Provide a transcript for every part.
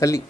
తల్లి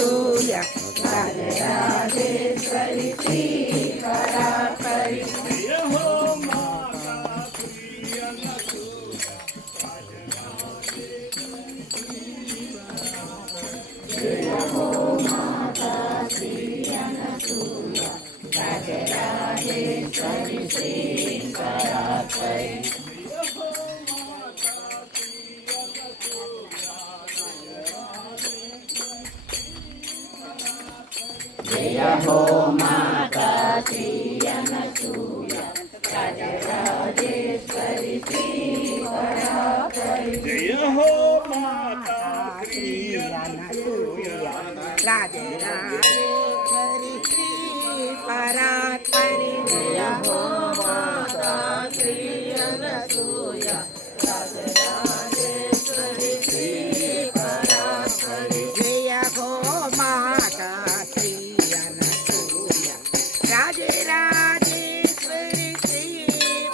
सूया राजराजेश्वरी श्री परात्परी जय हो माता श्री अन्नपूर्णा जय हो माता श्री अन्नसूया राजराजेश्वरी श्री परात्परी जय हो माता श्री अन्नसूया राजराजेश्वरी श्री परात्परी जय हो माता श्री अन्नसूया राजराजेश्वरी श्री परात्परी जय हो माता श्री अन्नसूया राजराजेश्वरी श्री परात्परी जय हो माता श्री अन्नसूया राजराजेश्वरी श्री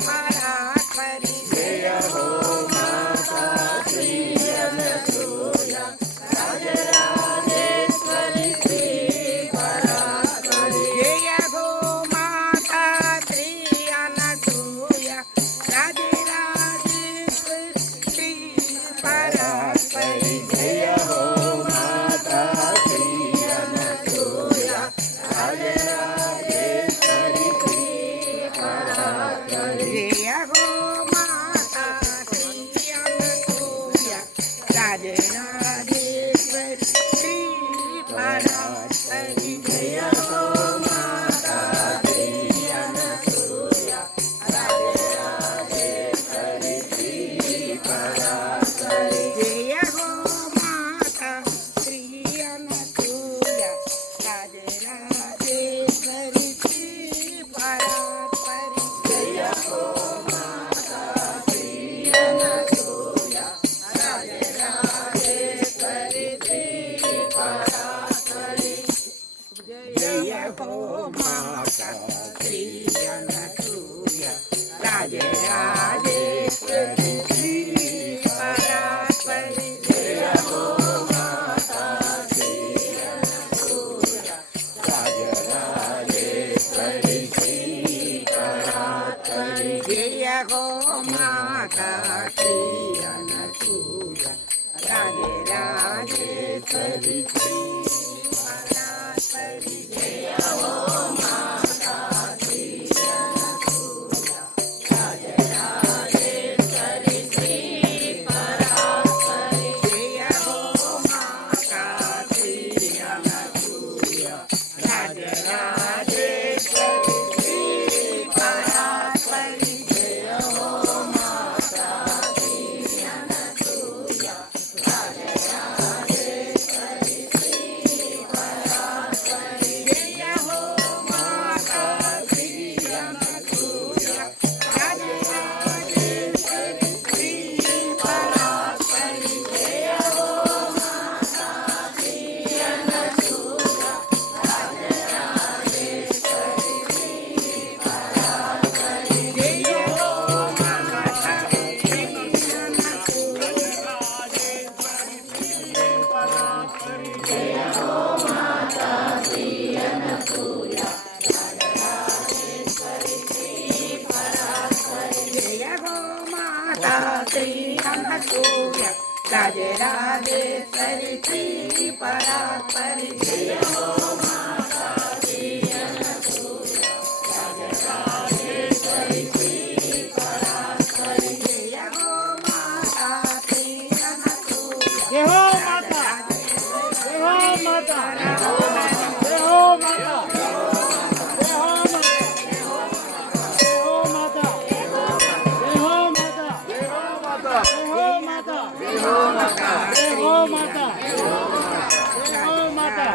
परात्परी जय हो माता श्री अन्नसूया राजराजेश्वरी श्री परात्परी जय हो माता श्री अन्नसूया राजराजेश्वरी श्री परात्परी जय हो माता श्री अन्नसूया राजराजेश्वरी श्री परात्परी जय हो माता श्री अन्नसूया राजराजेश्वरी श्री परात्परी जय हो माता श्री अन्नसूया राजराजेश्वरी श्री परात्परी जय हो माता श्री अन्नसूया राजराजेश्वरी श्री परात्परी जय हो माता श्री अन्नसूया राजराजेश्वरी श्री परात्परी जय हो माता श्री अन्नसूया राजराजेश्वरी श्री परात्परी जय हो माता श्री अन्नसूया राजराजेश्वरी श्री परात्परी जय हो माता श्री अन्नसूया राजराजेश्वरी श्री परात्परी जय हो माता श्री अन्नसूया राजराजेश्वरी श्री परात्परी जय हो माता श्री अन्नसूया राजराजेश्वरी श्री परात्परी जय हो माता श्री अन्नसूया राजराजेश्वरी श्री परात्परी जय हो माता श्री अन्नसूया राजराजेश्वरी श्री परात्परी जय हो माता श्री अन्नसूया राजराजेश्वरी श्री परात्परी जय हो माता श्री अन्नसूया जय हो माता श्री अन्नसूया राजराजेश्वरी श्री परात्परी जय हो माता श्री अन्नसूया राजराजेश्वरी श्री परात्परी जय हो माता श्री अन्नसूया जय हो माता जय हो माता जय हो माता जय हो माता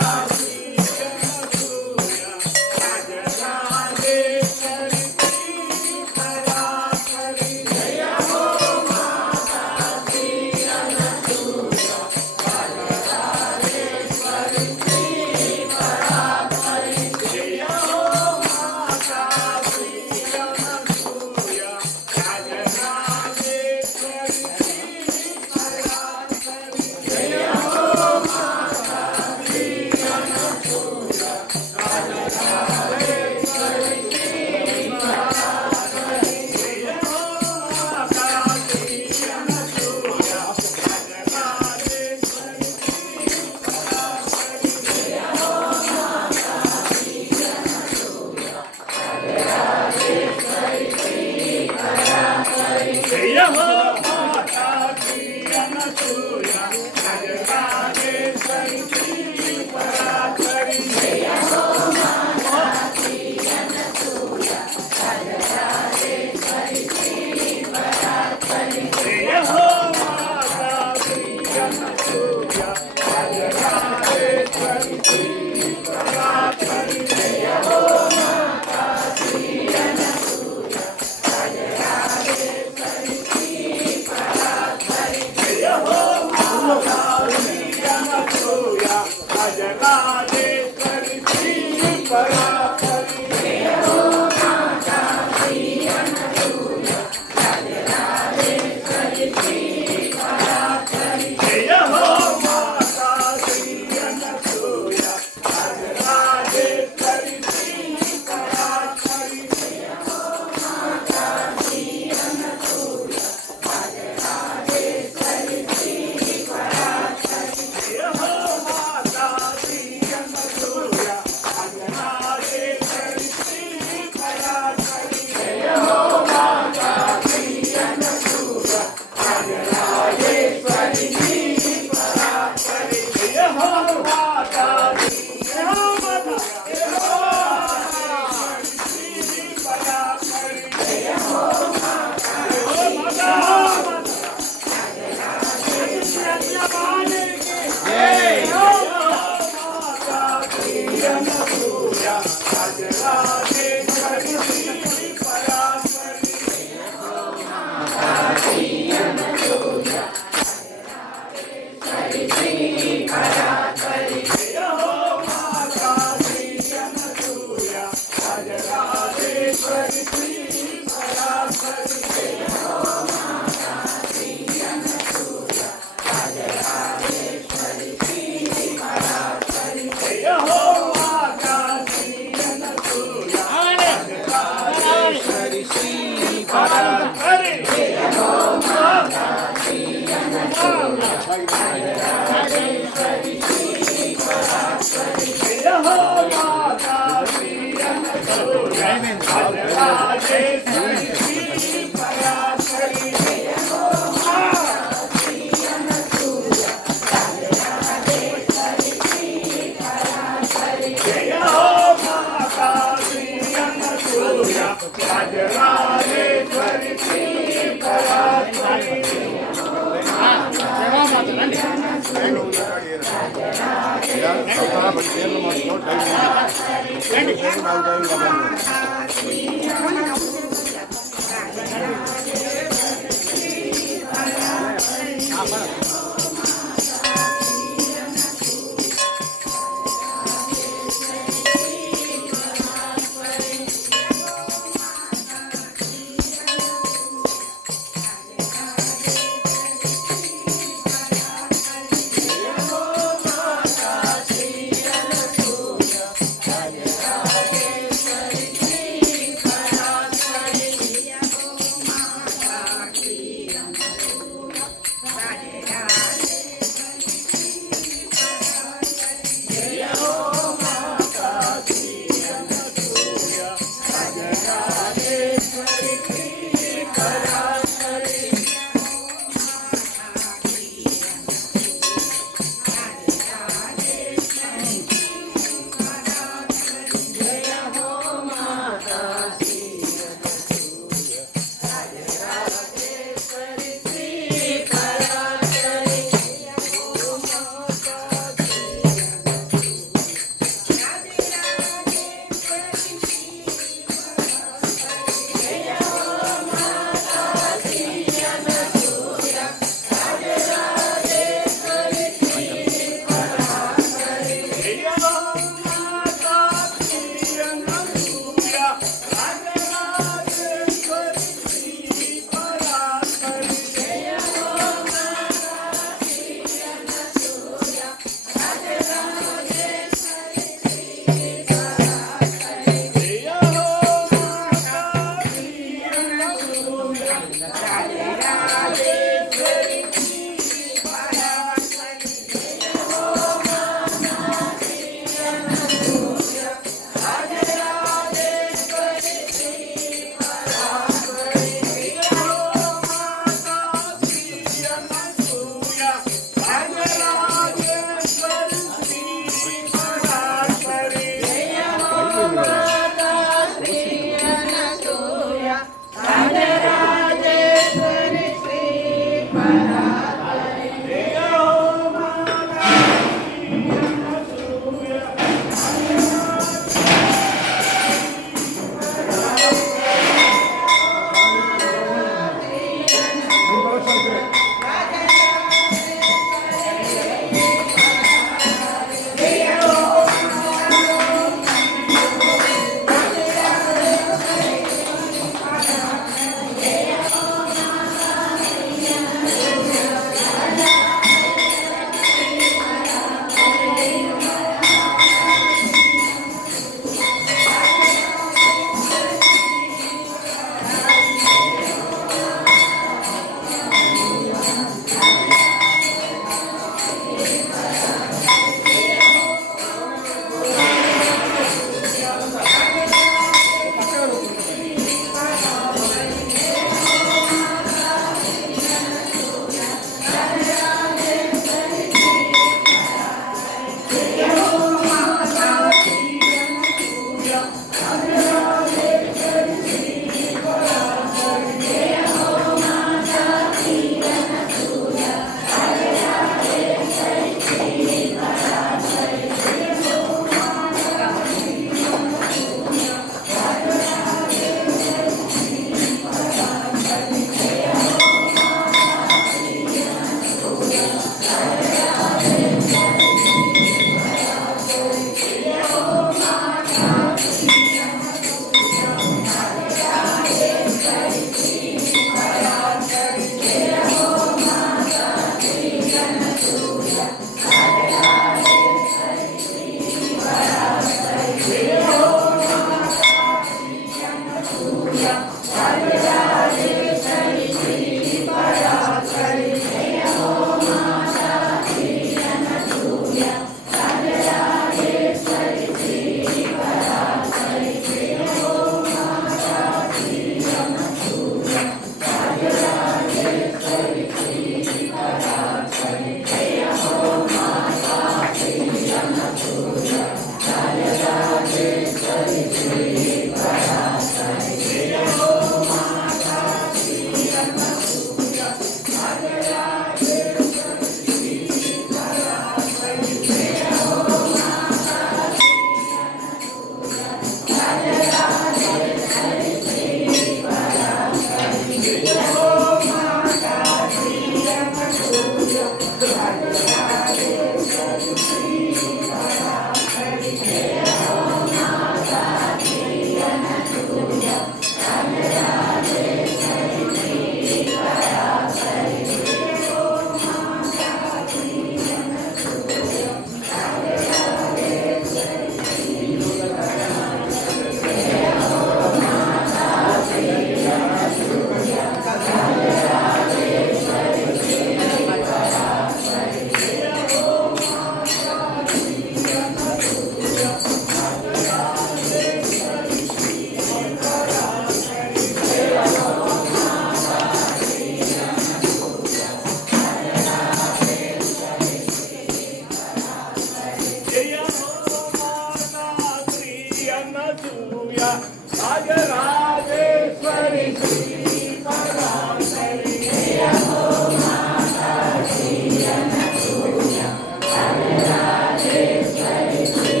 राजराजेश्वरी श्री परात्परी जय हो माता श्री अनसूया राजराजेश्वरी श्री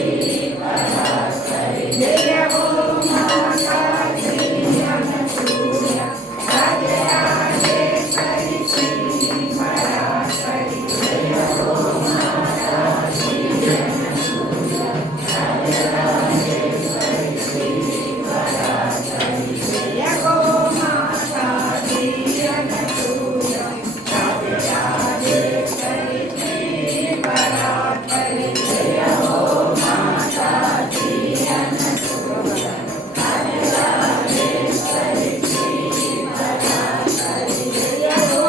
परात्परी जय हो माता श्री अनसूया राजराजेश्वरी श्री परात्परी जय हो माता श्री अनसूया राजराजेश्वरी श्री परात्परी जय हो माता श्री अनसूया राजराजेश्वरी श्री परात्परी जय हो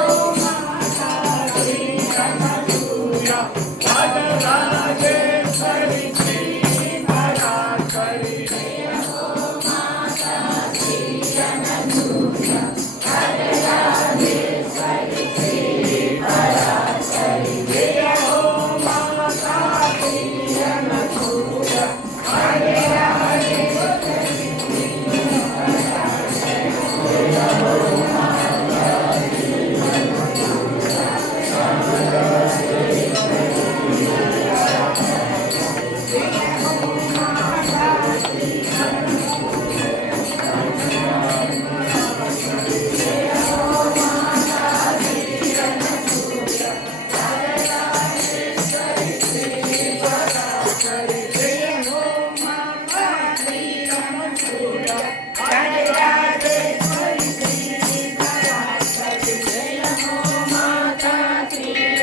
माता श्री अनसूया राजराजेश्वरी श्री परात्परी जय हो माता श्री अनसूया राजराजेश्वरी श्री परात्परी जय हो माता श्री अनसूया राजराजेश्वरी श्री परात्परी जय हो माता श्री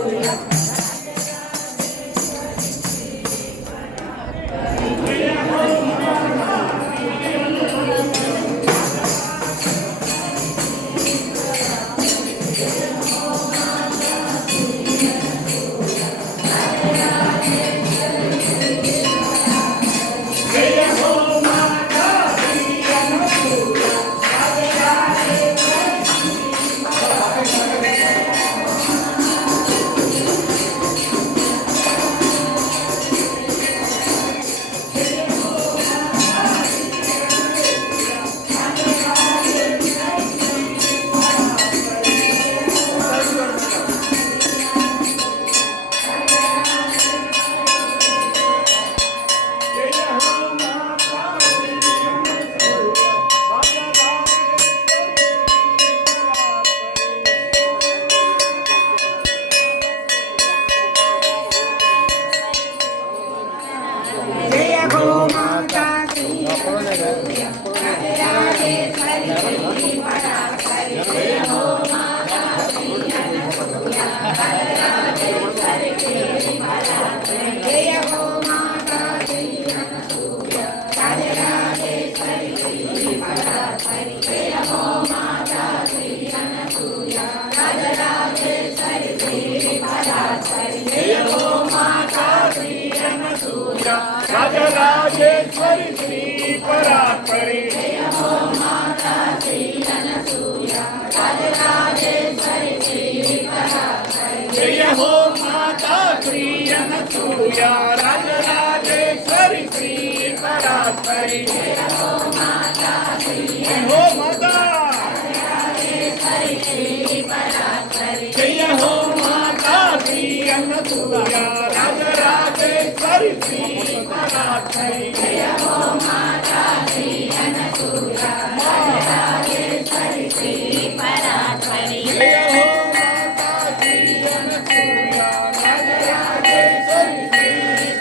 अनसूया जय हो माता श्री अनसूया राजराजेश्वरी श्री परात्परी जय हो माता श्री अनसूया राजराजेश्वरी श्री परात्परी जय हो माता श्री अनसूया राजराजेश्वरी श्री परात्परी जय हो माता श्री अनसूया राजराजेश्वरी श्री परात्परी जय हो माता श्री अनसूया राजराजेश्वरी श्री परात्परी जय हो माता श्री अनसूया राजराजेश्वरी श्री परात्परी जय हो माता श्री अनसूया राजराजेश्वरी श्री परात्परी जय हो माता श्री राजराजेश्वरी श्री परात्परी जय हो माता श्री अनसूया राजराजेश्वरी श्री परात्परी जय हो माता श्री अनसूया राजराजेश्वरी श्री परात्परी जय हो माता श्री अनसूया राजराजेश्वरी श्री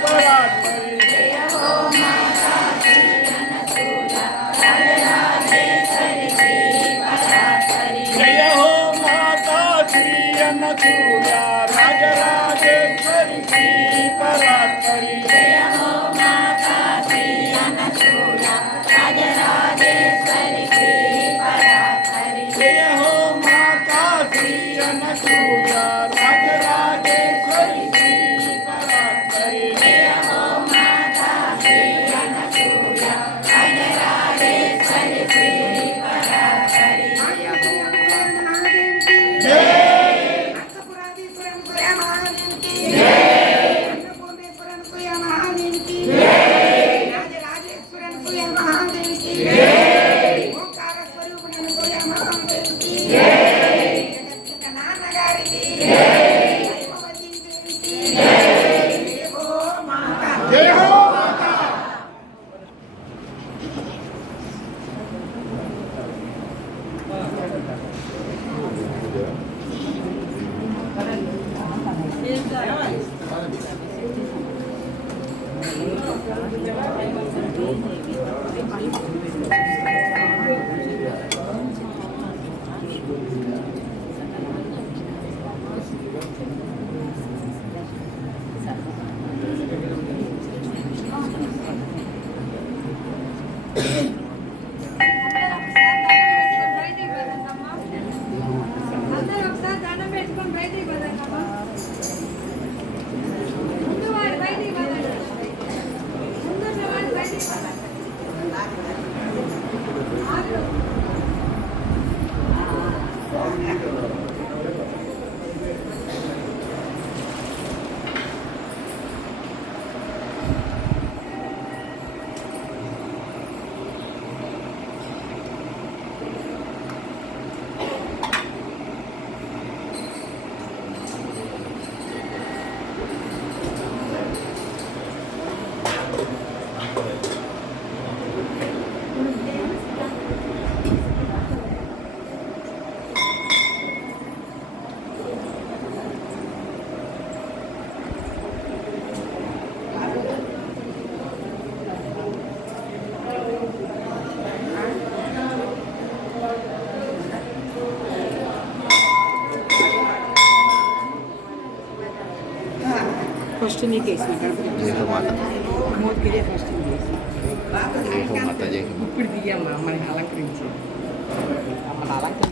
परात्परी जय हो माता श्री अनसूया राजराजेश्वरी श्री परात्परी जय हो माता श्री अनसूया राजराजेश्वरी श्री परात्परी जय हो माता श्री अनसूया राजराजेश्वरी श्री परात्परी जय हो माता श्री अनसूया राजराजेश्वरी श्री परात्परी जय हो माता श्री अनसूया राजराजेश्वरी श्री परात्परी जय हो जय ఓంకార స్వరూపుడైన సూర్యమహాదేవికి జగత్తుక నాన్నగారికి దైవవతి దేవికి జై హో మాతా. జై హో మాతా. అందరూ ఒకసారి దండం పెట్టుకొని బయటికి పదండమ్మా. ముందు వాడు బయటికి పదండి. ముందున్న వాడు బయటికి పదండి. ఆగు. ఫస్ట్ నీకు వేసిన గణపతి జై హో మాత. మూతికిదే ఫస్ట్ నీకు వేసిన. జై హో మాత. జై హో మాత. ఇప్పుడు దిగమ్మా అమ్మని అలంకరించి అమ్మని అలంకరించి